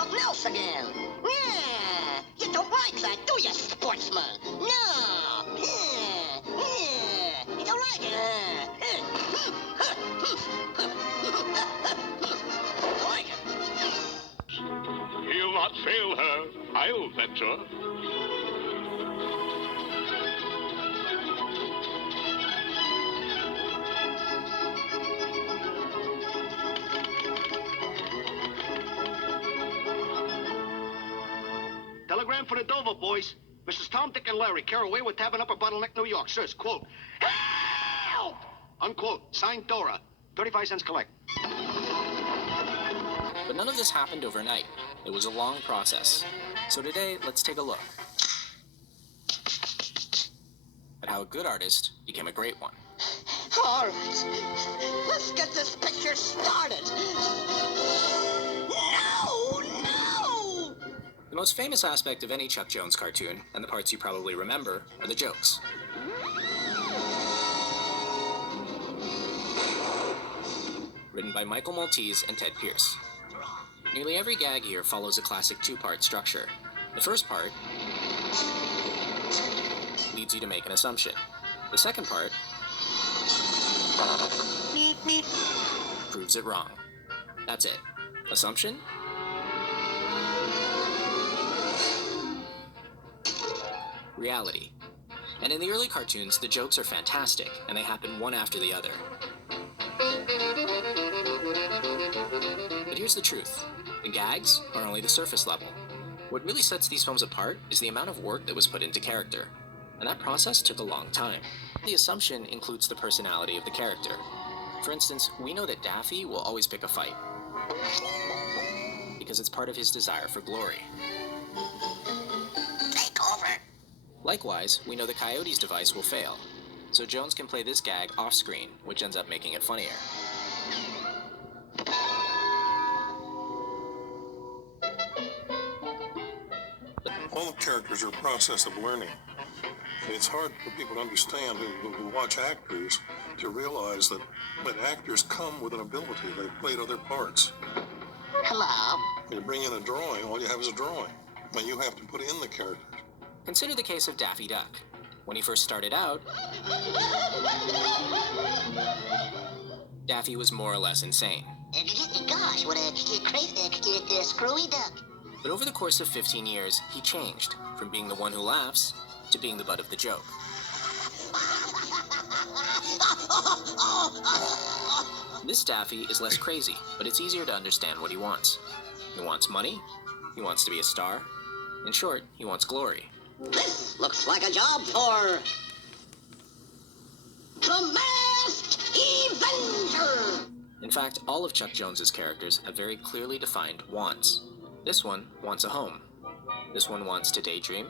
something else again. Yeah, you don't like that, do you, sportsman? No. Yeah, yeah. You don't like it, huh? I like it. He'll not fail her, I'll venture. Telegram for the Dover boys. Mrs. Tom, Dick, and Larry, Caraway with Tavern Upper Bottleneck, New York. Says, quote, help! Unquote. Signed Dora. 35 cents collect. But none of this happened overnight. It was a long process. So today, let's take a look at how a good artist became a great one. All right, let's get this picture started. No, no! The most famous aspect of any Chuck Jones cartoon, and the parts you probably remember, are the jokes. Written by Michael Maltese and Ted Pierce. Nearly every gag here follows a classic two-part structure. The first part leads you to make an assumption. The second part proves it wrong. That's it. Assumption? Reality. And in the early cartoons, the jokes are fantastic, and they happen one after the other. But here's the truth. The gags are only the surface level. What really sets these films apart is the amount of work that was put into character. And that process took a long time. The assumption includes the personality of the character. For instance, we know that Daffy will always pick a fight, because it's part of his desire for glory. Take over. Likewise, we know the Coyote's device will fail, so Jones can play this gag off-screen, which ends up making it funnier. All the characters are a process of learning. It's hard for people to understand who watch actors to realize that actors come with an ability. They've played other parts. Hello. You bring in a drawing, all you have is a drawing. And you have to put in the characters. Consider the case of Daffy Duck. When he first started out, Daffy was more or less insane. Gosh, what a crazy, screwy duck. But over the course of 15 years, he changed from being the one who laughs to being the butt of the joke. This Daffy is less crazy, but it's easier to understand what he wants. He wants money, he wants to be a star. In short, he wants glory. This looks like a job for the Masked Avenger! In fact, all of Chuck Jones's characters have very clearly defined wants. This one wants a home. This one wants to daydream.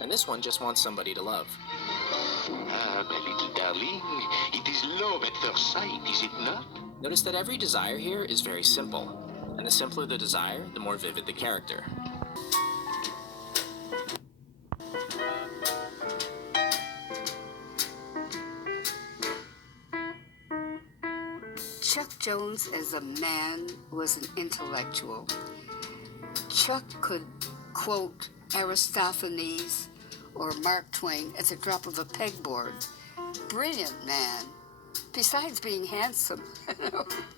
And this one just wants somebody to love. Ah, my little darling, it is love at first sight, is it not? Notice that every desire here is very simple. And the simpler the desire, the more vivid the character. Chuck Jones as a man was an intellectual. Chuck could quote Aristophanes or Mark Twain at the drop of a pegboard. Brilliant man, besides being handsome.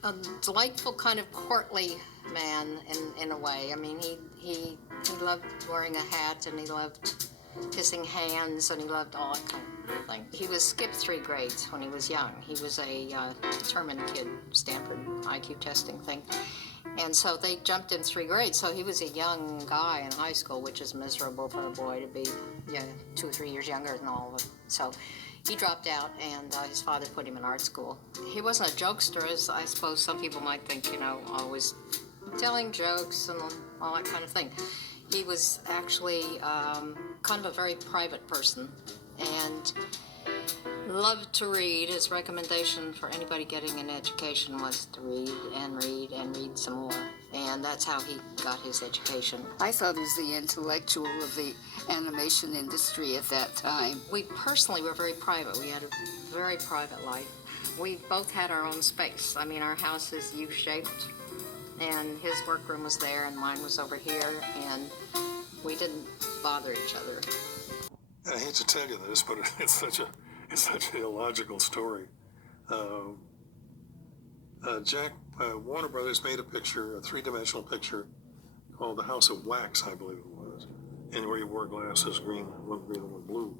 A delightful kind of courtly man in a way. I mean, he loved wearing a hat, and he loved kissing hands, and he loved all that kind of thing. He was skipped 3 grades when he was young. He was a determined kid, Stanford IQ testing thing. And so they jumped in 3 grades. So he was a young guy in high school, which is miserable for a boy to be 2 or 3 years younger than all of them. So he dropped out, and his father put him in art school. He wasn't a jokester, as I suppose some people might think, always telling jokes and all that kind of thing. He was actually kind of a very private person and loved to read. His recommendation for anybody getting an education was to read and read and read some more. And that's how he got his education. I thought he was the intellectual of the animation industry at that time. We personally were very private. We had a very private life. We both had our own space. I mean, our house is U-shaped. and his workroom was there, and mine was over here, and we didn't bother each other. I hate to tell you this, but it's such an illogical story. Warner Brothers made a picture, a three-dimensional picture called The House of Wax, I believe it was, and where he wore glasses, one green and one blue.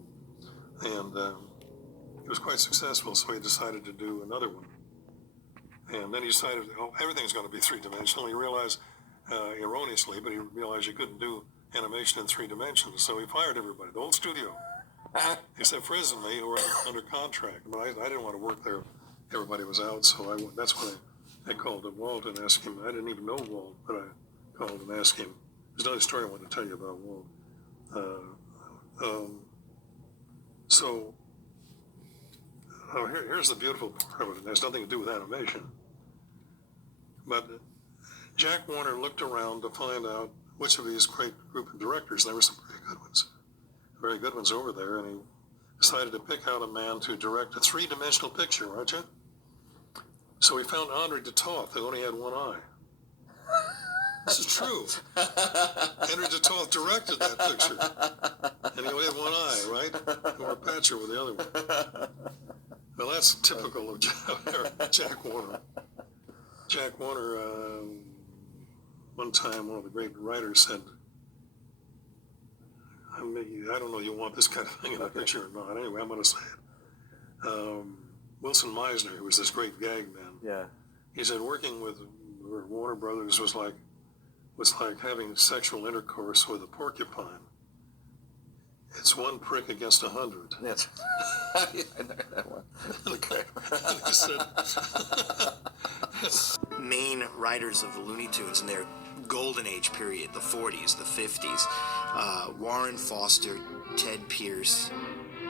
And it was quite successful, so he decided to do another one. And then he decided, everything's going to be three-dimensional. He realized, erroneously, but he realized you couldn't do animation in 3 dimensions, so he fired everybody, the whole studio, except for Frizz and me, who were under contract. But I didn't want to work there. Everybody was out, so that's when I called up Walt and asked him. I didn't even know Walt, but I called and asked him. There's another story I want to tell you about Walt. Here's the beautiful part of it. It has nothing to do with animation. But Jack Warner looked around to find out which of these great group of directors, and there were some very good ones over there, and he decided to pick out a man to direct a 3-dimensional picture, aren't you? So he found Henri de Toth, who only had one eye. This is true. Henri de Toth directed that picture, and he only had one eye, right? He wore a patcher with the other one. Well, that's typical of Jack Warner. Jack Warner, one time, one of the great writers said, I don't know you want this kind of thing in a picture or not. Anyway, I'm going to say it. Wilson Meisner, who was this great gag man, he said working with Warner Brothers was like having sexual intercourse with a porcupine. It's one prick against 100. That's I know that one. Okay. Main writers of the Looney Tunes in their golden age period, the 40s, the 50s, Warren Foster, Ted Pierce,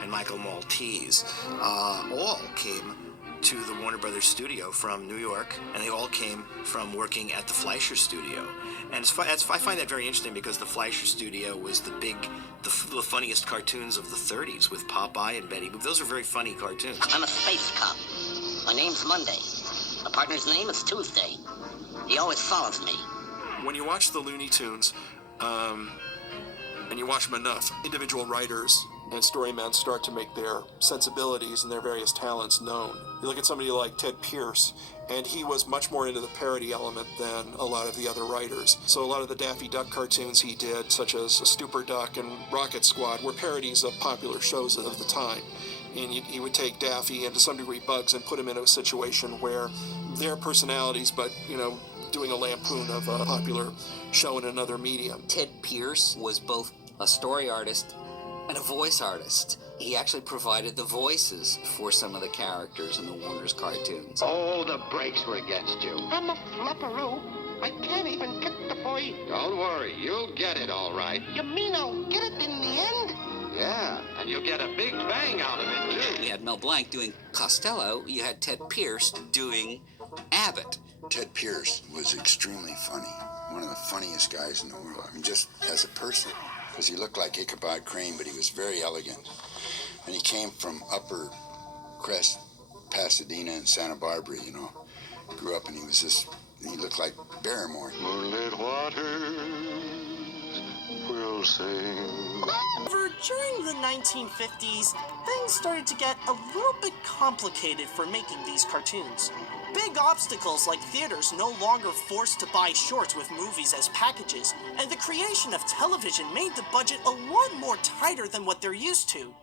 and Michael Maltese, all came to the Warner Brothers studio from New York, and they all came from working at the Fleischer studio. And I find that very interesting because the Fleischer studio was the funniest cartoons of the 30s with Popeye and Betty Boop. Those are very funny cartoons. I'm a space cop. My name's Monday. My partner's name is Tuesday. He always follows me. When you watch the Looney Tunes, and you watch them enough, individual writers and storymen start to make their sensibilities and their various talents known. You look at somebody like Ted Pierce, and he was much more into the parody element than a lot of the other writers. So a lot of the Daffy Duck cartoons he did, such as Stupor Duck and Rocket Squad, were parodies of popular shows of the time. And he would take Daffy and to some degree Bugs and put him into a situation where their personalities, but, doing a lampoon of a popular show in another medium. Ted Pierce was both a story artist and a voice artist. He actually provided the voices for some of the characters in the Warner's cartoons. Oh, the brakes were against you. I'm a flapperoo. I can't even kick the boy. Don't worry, you'll get it all right. You mean I'll get it in the end? Yeah, and you'll get a big bang out of it, too. You had Mel Blanc doing Costello. You had Ted Pierce doing Abbott. Ted Pierce was extremely funny. One of the funniest guys in the world. I mean, just as a person. Because he looked like Ichabod Crane, but he was very elegant. And he came from Upper Crest, Pasadena, and Santa Barbara, Grew up and he looked like Barrymore. Moonlit waters will sing. However, during the 1950s, things started to get a little bit complicated for making these cartoons. Big obstacles like theaters no longer forced to buy shorts with movies as packages, and the creation of television made the budget a lot more tighter than what they're used to.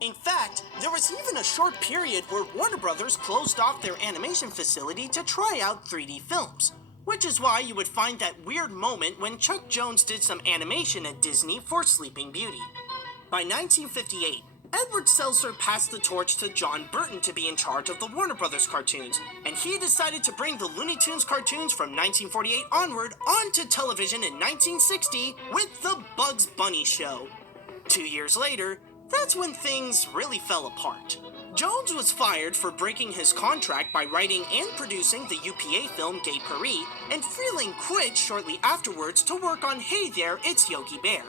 In fact, there was even a short period where Warner Brothers closed off their animation facility to try out 3D films, which is why you would find that weird moment when Chuck Jones did some animation at Disney for Sleeping Beauty. By 1958, Edward Seltzer passed the torch to John Burton to be in charge of the Warner Brothers cartoons, and he decided to bring the Looney Tunes cartoons from 1948 onward onto television in 1960 with The Bugs Bunny Show. 2 years later, that's when things really fell apart. Jones was fired for breaking his contract by writing and producing the UPA film Gay Paris, and Freeling quit shortly afterwards to work on Hey There, It's Yogi Bear.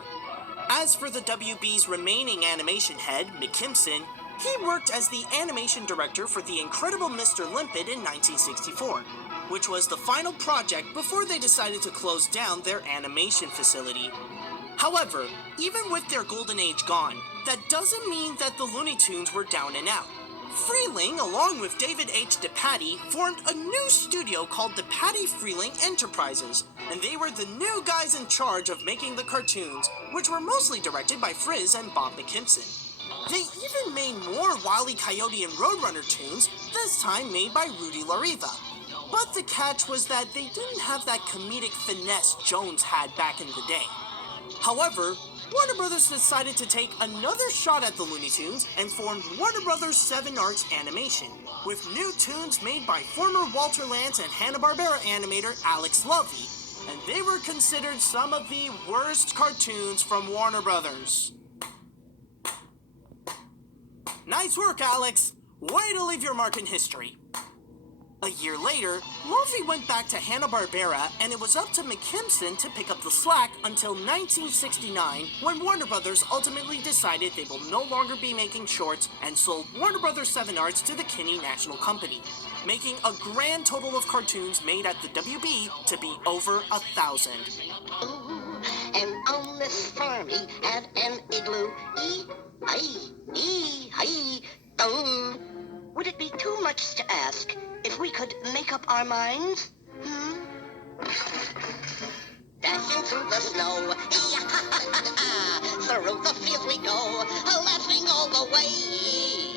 As for the WB's remaining animation head, McKimson, he worked as the animation director for The Incredible Mr. Limpet in 1964. which was the final project before they decided to close down their animation facility. However, even with their golden age gone, that doesn't mean that the Looney Tunes were down and out. Freeling, along with David H. DePatie, formed a new studio called DePatie Freeling Enterprises, and they were the new guys in charge of making the cartoons, which were mostly directed by Frizz and Bob McKimson. They even made more Wile E. Coyote and Roadrunner tunes, this time made by Rudy Lariva. But the catch was that they didn't have that comedic finesse Jones had back in the day. However, Warner Brothers decided to take another shot at the Looney Tunes and formed Warner Brothers 7 Arts Animation, with new tunes made by former Walter Lantz and Hanna-Barbera animator Alex Lovey, and they were considered some of the worst cartoons from Warner Brothers. Nice work, Alex! Way to leave your mark in history. A year later, Lovey went back to Hanna-Barbera, and it was up to McKimson to pick up the slack until 1969, when Warner Brothers ultimately decided they will no longer be making shorts and sold Warner Brothers 7 Arts to the Kinney National Company, making a grand total of cartoons made at the WB to be over 1,000. Ooh, and on this farm he had an igloo. Would it be too much to ask if we could make up our minds? Dashing through the snow, through the fields we go, laughing all the way.